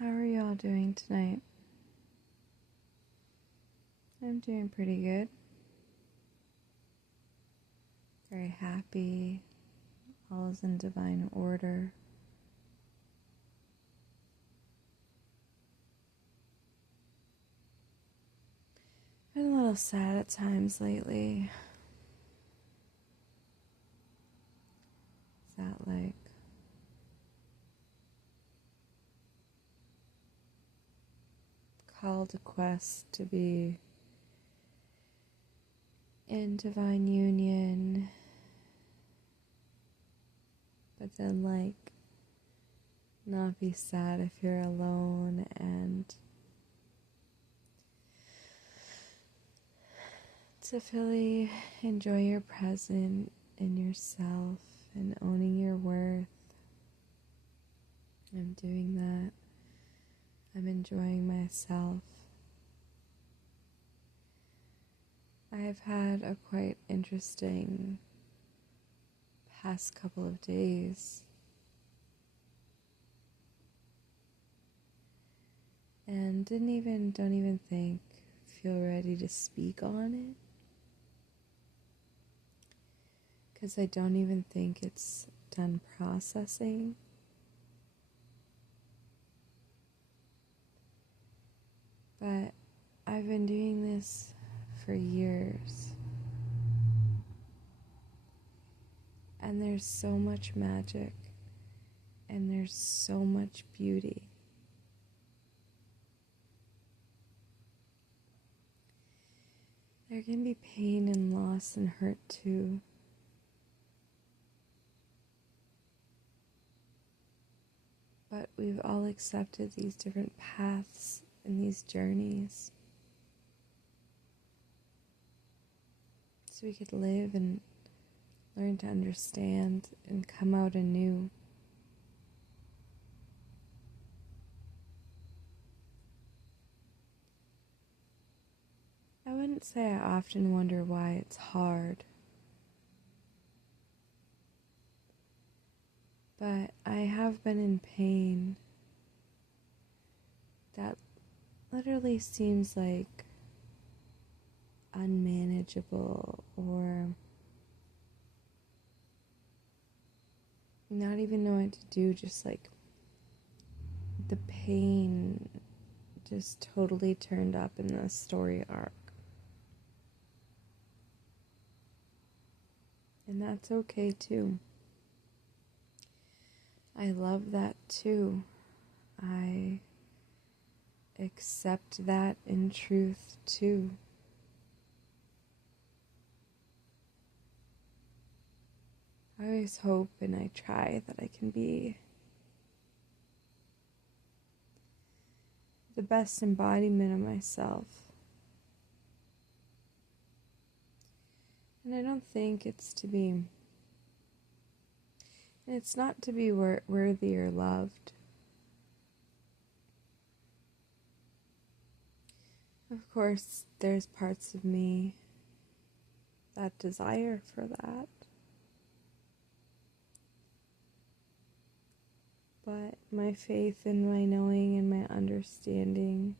How are y'all doing tonight? I'm doing pretty good. Very happy. All is in divine order. Been a little sad at times lately. Is that like call to quest to be in divine union, but then like not be sad if you're alone, and to fully enjoy your present in yourself and owning your worth. I'm doing that. I'm enjoying myself. I've had a quite interesting past couple of days. And don't even feel ready to speak on it. Because I don't even think it's done processing. But I've been doing this for years. And there's so much magic. And there's so much beauty. There can be pain and loss and hurt too. But we've all accepted these different paths and these journeys. So we could live and learn to understand and come out anew. I wouldn't say I often wonder why it's hard. But I have been in pain that literally seems like unmanageable or not even know what to do, just like the pain just totally turned up in the story arc. And that's okay too. I love that too. I accept that in truth too. I always hope and I try that I can be the best embodiment of myself. And I don't think it's to be, and it's not to be worthy or loved. Of course, there's parts of me that desire for that. But my faith and my knowing and my understanding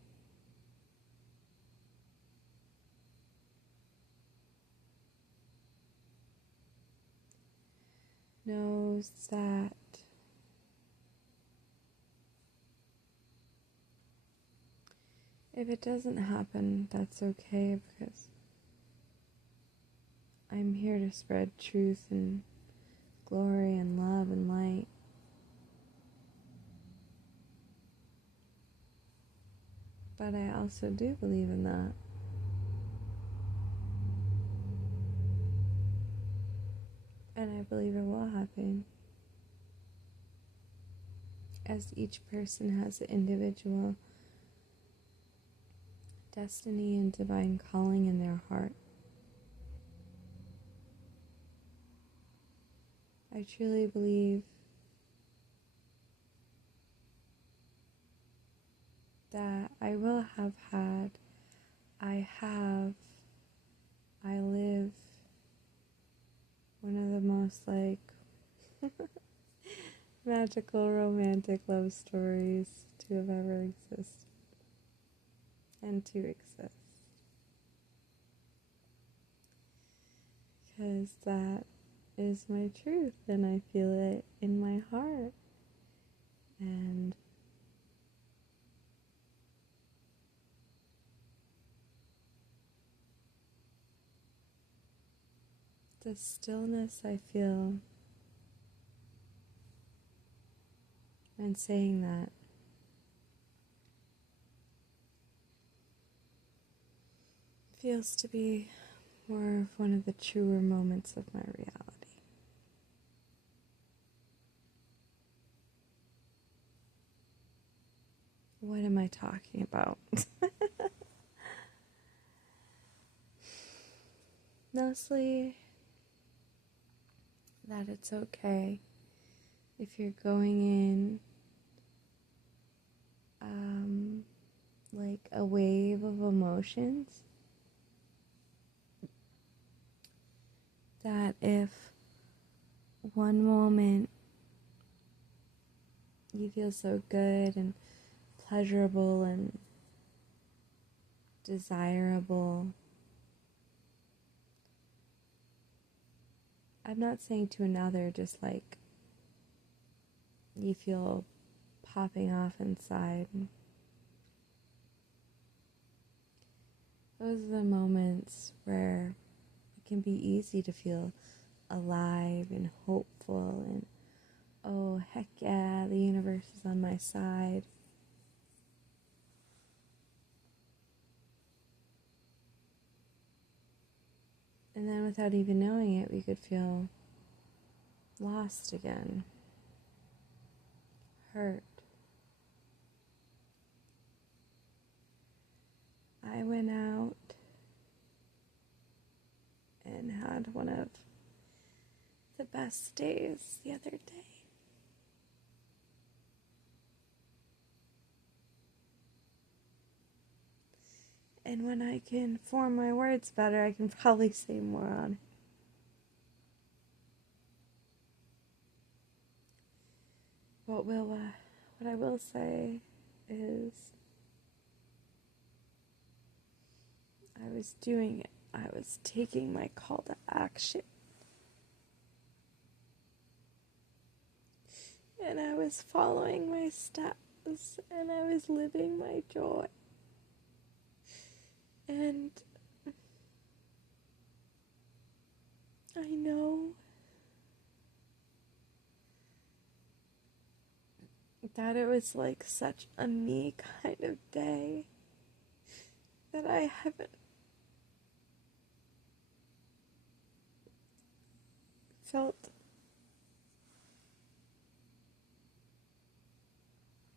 knows that if it doesn't happen, that's okay, because I'm here to spread truth and glory and love and light. But I also do believe in that. And I believe it will happen. As each person has an individual destiny and divine calling in their heart. I truly believe that I will have had, I live one of the most magical romantic love stories to to have ever existed and to exist. Because that is my truth, and I feel it in my heart. And the stillness I feel when saying that feels to be more of one of the truer moments of my reality. What am I talking about? Mostly that it's okay if you're going in like a wave of emotions, that if one moment you feel so good and pleasurable and desirable, I'm not saying to another just like you feel popping off inside. Those are the moments where it can be easy to feel alive and hopeful and, oh, heck yeah, the universe is on my side. And then without even knowing it, we could feel lost again, hurt. I went out and had one of the best days the other day. And when I can form my words better, I can probably say more on it. What I will say is I was doing it. I was taking my call to action. And I was following my steps, and I was living my joy. And I know that it was like such a me kind of day that I haven't felt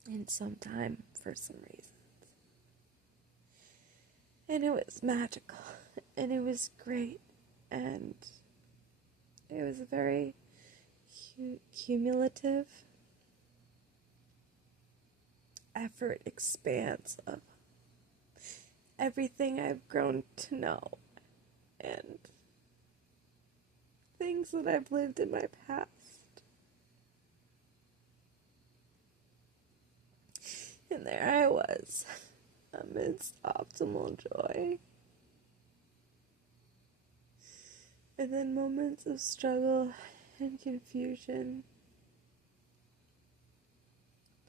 in some time for some reason. And it was magical, and it was great, and it was a very cumulative effort expanse of everything I've grown to know and things that I've lived in my past. And there I was, amidst optimal joy. And then moments of struggle and confusion.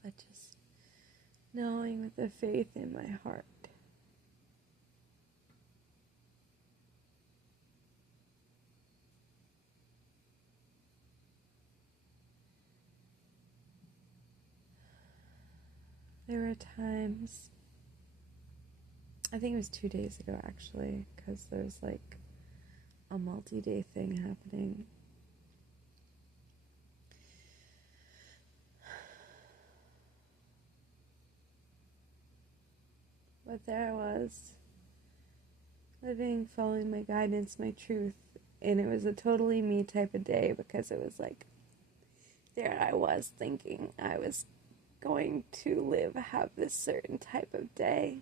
But just knowing with the faith in my heart. There were times, I think it was 2 days ago actually, because there's like a multi-day thing happening. But there I was, living, following my guidance, my truth, and it was a totally me type of day, because it was like, there I was thinking I was going to have this certain type of day.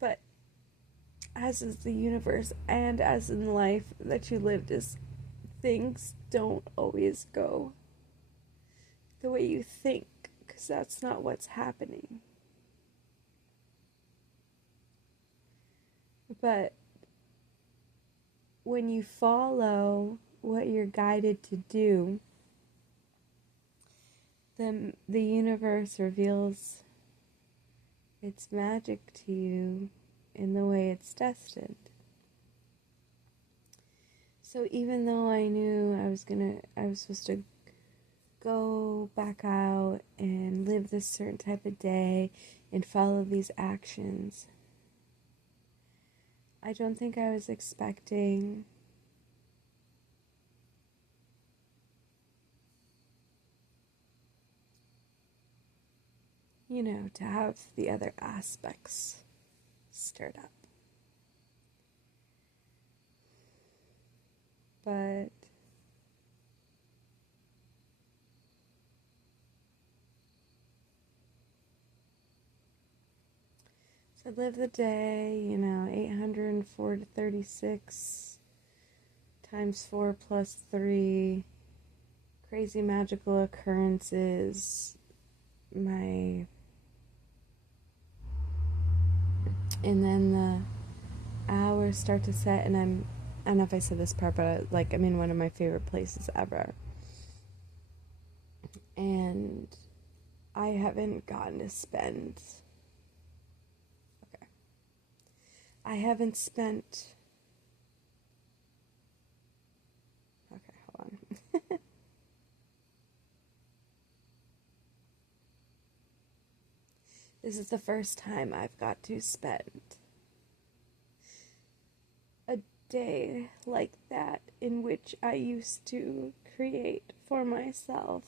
But as is the universe and as in life that you lived, is things don't always go the way you think, because that's not what's happening. But when you follow what you're guided to do, then the universe reveals its magic to you in the way it's destined. So even though I knew I was supposed to go back out and live this certain type of day and follow these actions, I don't think I was expecting to have the other aspects stirred up. But so I live the day, 804 to 36 times 4 plus 3 crazy magical occurrences. And then the hours start to set, and I don't know if I said this part, but I'm in one of my favorite places ever. And I haven't gotten to spend. Okay. I haven't spent. Okay, hold on. This is the first time I've got to spend a day like that in which I used to create for myself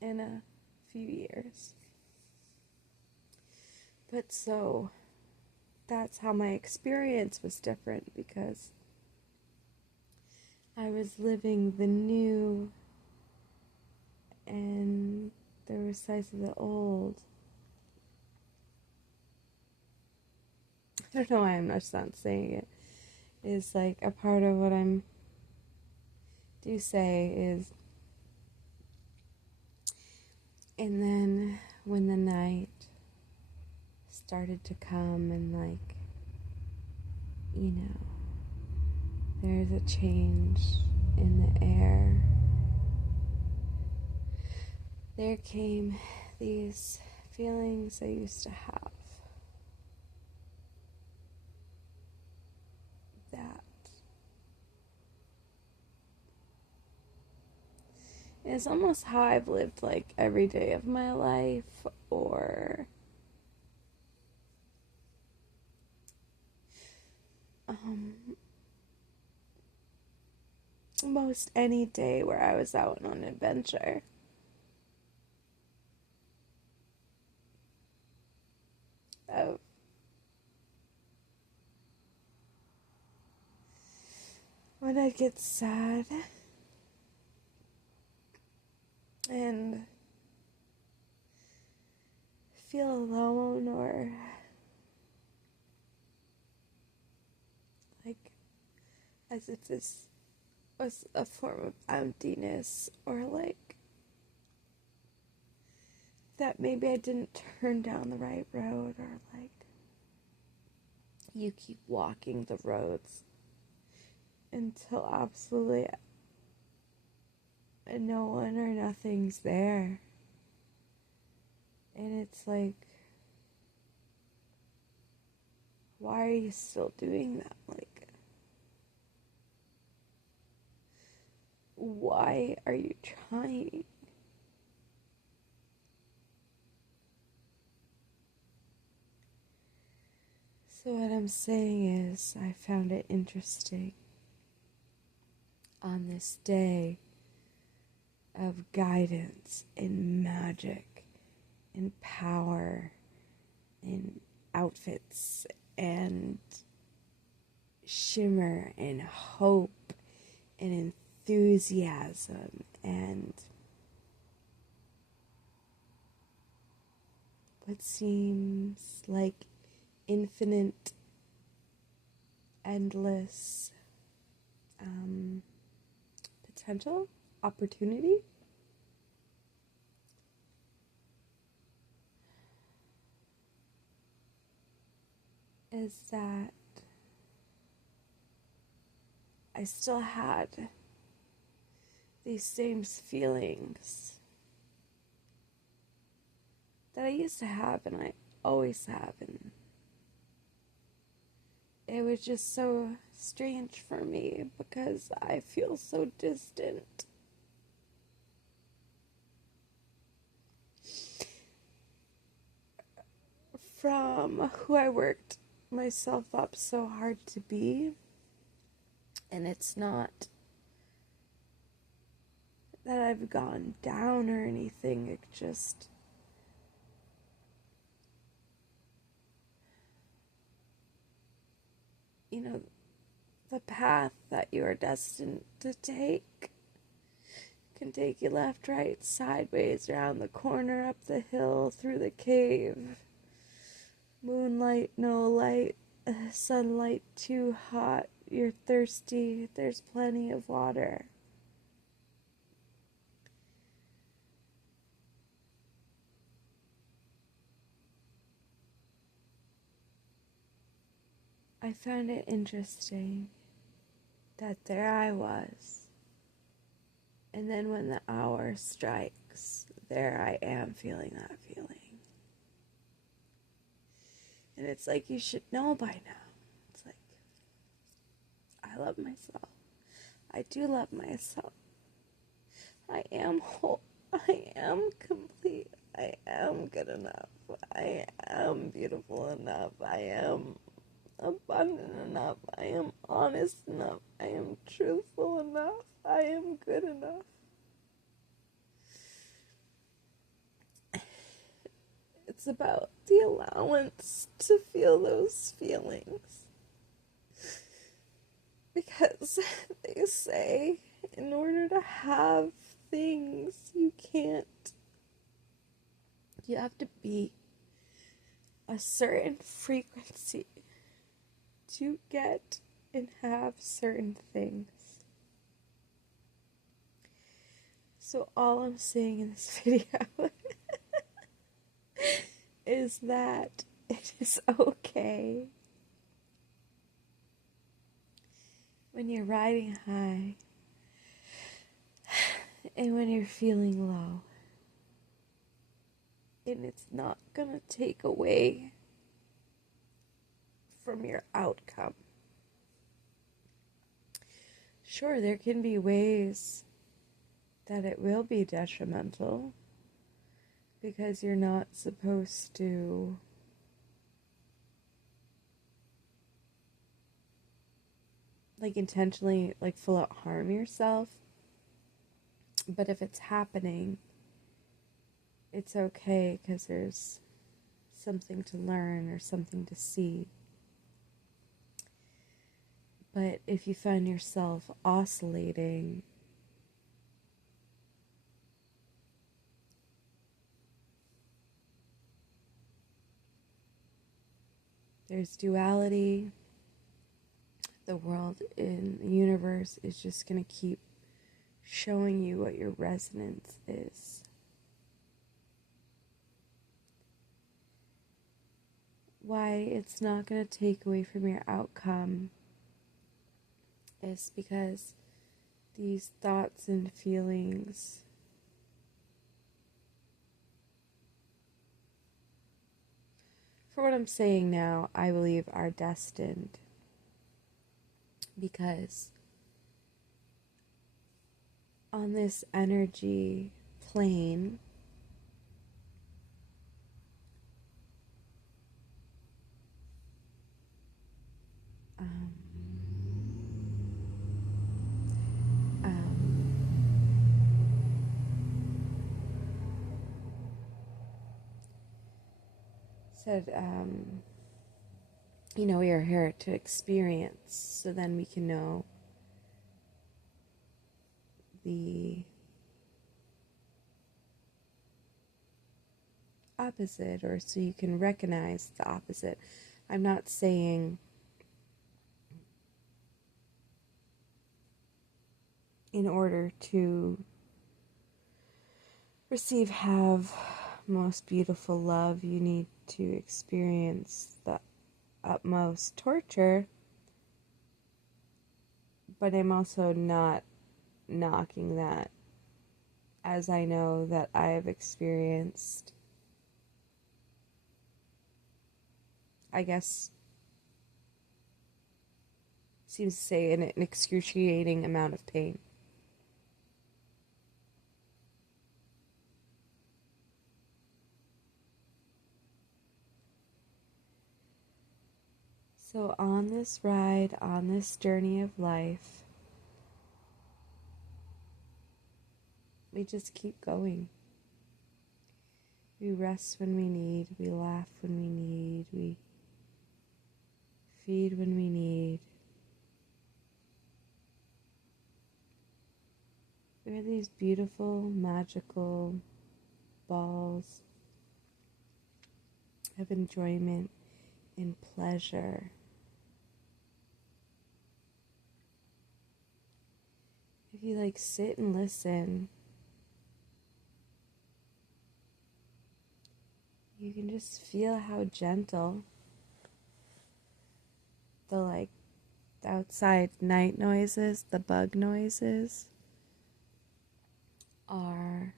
in a few years. But so that's how my experience was different, because I was living the new and there were sides of the old. I don't know why I'm just not saying it. Is a part of what I'm do say is, and then when the night started to come and there's a change in the air, there came these feelings I used to have that is almost how I've lived every day of my life, or most any day where I was out on an adventure. Of when I get sad and feel alone, or as if this was a form of emptiness, or that maybe I didn't turn down the right road, or you keep walking the roads until absolutely no one or nothing's there. And it's why are you still doing that? Why are you trying? So what I'm saying is, I found it interesting on this day of guidance and magic and power and outfits and shimmer and hope and enthusiasm and what seems like infinite, endless potential. opportunity is that I still had these same feelings that I used to have and I always have, and it was just so strange for me because I feel so distant from who I worked myself up so hard to be. And it's not that I've gone down or anything, it just, you know, the path that you are destined to take can take you left, right, sideways, around the corner, up the hill, through the cave. Moonlight, no light, sunlight too hot, you're thirsty, there's plenty of water. I found it interesting that there I was, and then when the hour strikes, there I am feeling that feeling. And it's like, you should know by now. It's like, I love myself. I do love myself. I am whole. I am complete. I am good enough. I am beautiful enough. I am abundant enough. I am honest enough. I am truthful enough. I am good enough. It's about the allowance to feel those feelings. Because they say in order to have things, you have to be a certain frequency to get and have certain things. So all I'm saying in this video is that it is okay when you're riding high and when you're feeling low. And it's not gonna take away from your outcome. Sure, there can be ways that it will be detrimental because you're not supposed to intentionally full out harm yourself. But if it's happening, it's okay because there's something to learn or something to see. But if you find yourself oscillating, there's duality. The world in the universe is just going to keep showing you what your resonance is. Why it's not going to take away from your outcome is because these thoughts and feelings for what I'm saying now, I believe are destined. Because on this energy plane, said, we are here to experience, so then we can know the opposite, or so you can recognize the opposite. I'm not saying in order to have most beautiful love, you need to experience the utmost torture. But I'm also not knocking that, as I know that I have experienced, I guess, seems to say an excruciating amount of pain. So on this ride, on this journey of life, we just keep going. We rest when we need, we laugh when we need, we feed when we need. We're these beautiful, magical balls of enjoyment and pleasure. If you sit and listen, you can just feel how gentle the outside night noises, the bug noises are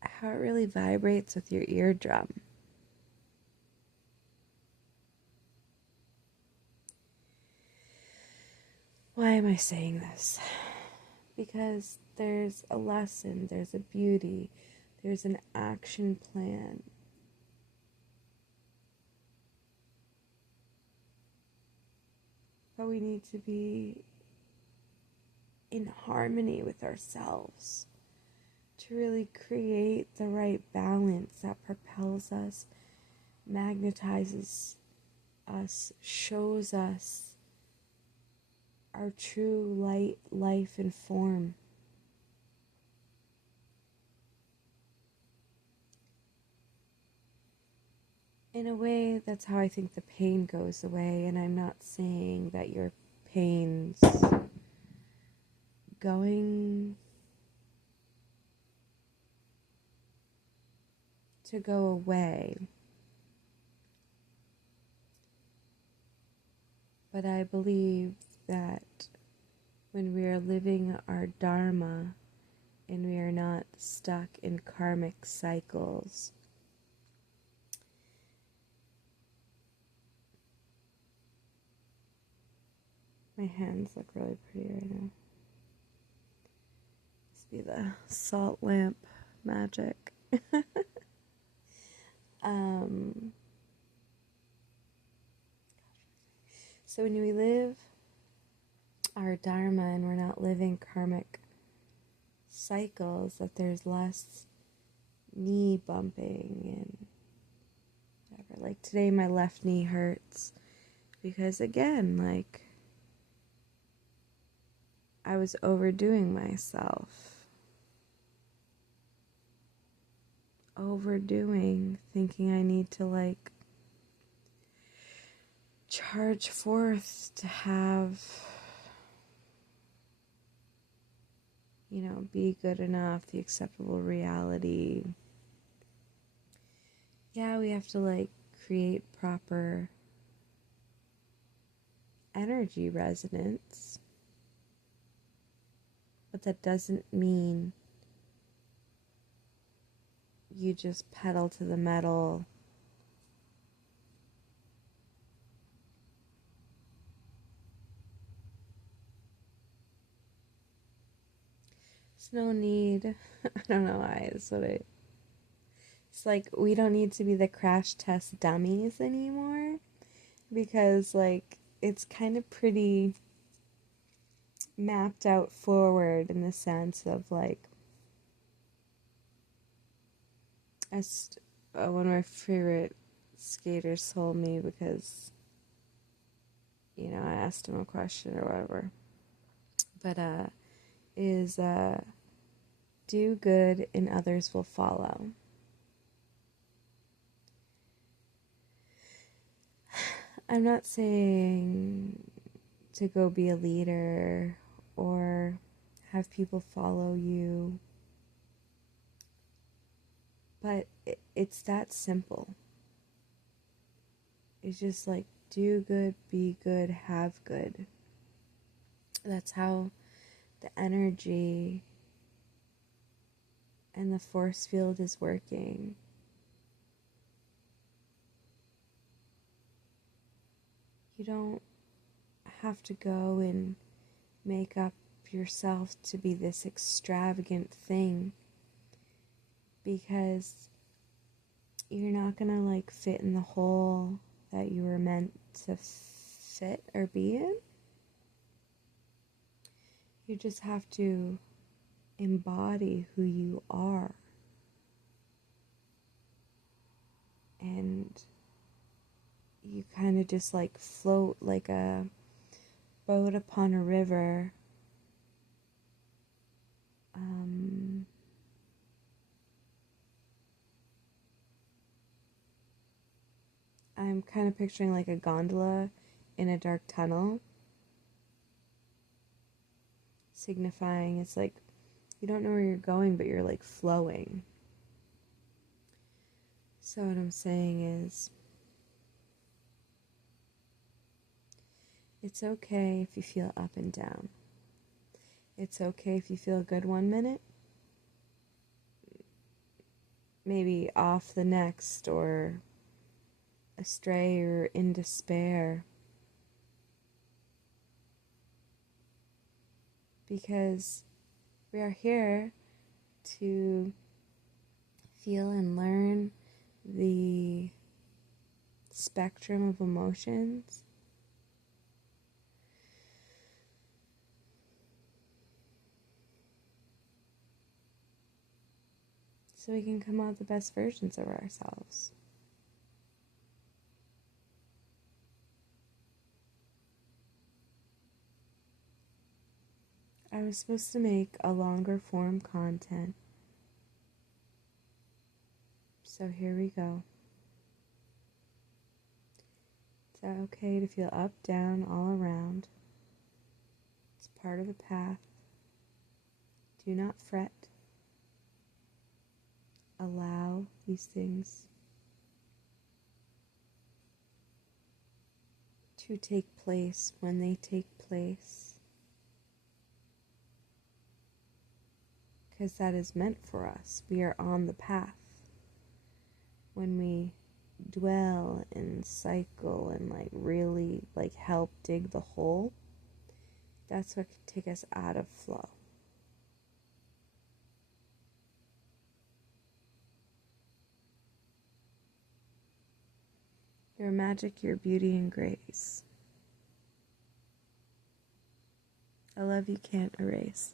how it really vibrates with your eardrum. Why am I saying this? Because there's a lesson, there's a beauty, there's an action plan. But we need to be in harmony with ourselves to really create the right balance that propels us, magnetizes us, shows us our true light, life, and form. In a way, that's how I think the pain goes away, and I'm not saying that your pain's going to go away. But I believe that when we are living our dharma and we are not stuck in karmic cycles, my hands look really pretty right now. Must be the salt lamp magic. So when we live our dharma and we're not living karmic cycles, that there's less knee bumping and whatever. Like today my left knee hurts because again, I was overdoing myself. Thinking I need to charge forth to have, be good enough, the acceptable reality. Yeah, we have to create proper energy resonance, but that doesn't mean you just pedal to the metal. There's no need. I don't know why. It's we don't need to be the crash test dummies anymore, because it's kind of pretty mapped out forward in the sense of as one of my favorite skaters told me, because I asked him a question or whatever, but is do good and others will follow. I'm not saying to go be a leader or have people follow you, but it's that simple. It's just like do good, be good, have good. That's how the energy and the force field is working. You don't have to go and make up yourself to be this extravagant thing, because you're not gonna like fit in the hole that you were meant to fit or be in. You just have to embody who you are. And you kind of just like float like a boat upon a river. I'm kind of picturing like a gondola in a dark tunnel, signifying it's like you don't know where you're going, but you're like flowing. So what I'm saying is, it's okay if you feel up and down. It's okay if you feel good one minute, maybe off the next, or astray or in despair. Because we are here to feel and learn the spectrum of emotions. So we can come out the best versions of ourselves. I was supposed to make a longer form content. So here we go. Is that okay to feel up, down, all around? It's part of the path. Do not fret. Allow these things to take place when they take place, because that is meant for us. We are on the path. When we dwell and cycle and like really like help dig the hole, that's what can take us out of flow. Your magic, your beauty and grace. A love you can't erase.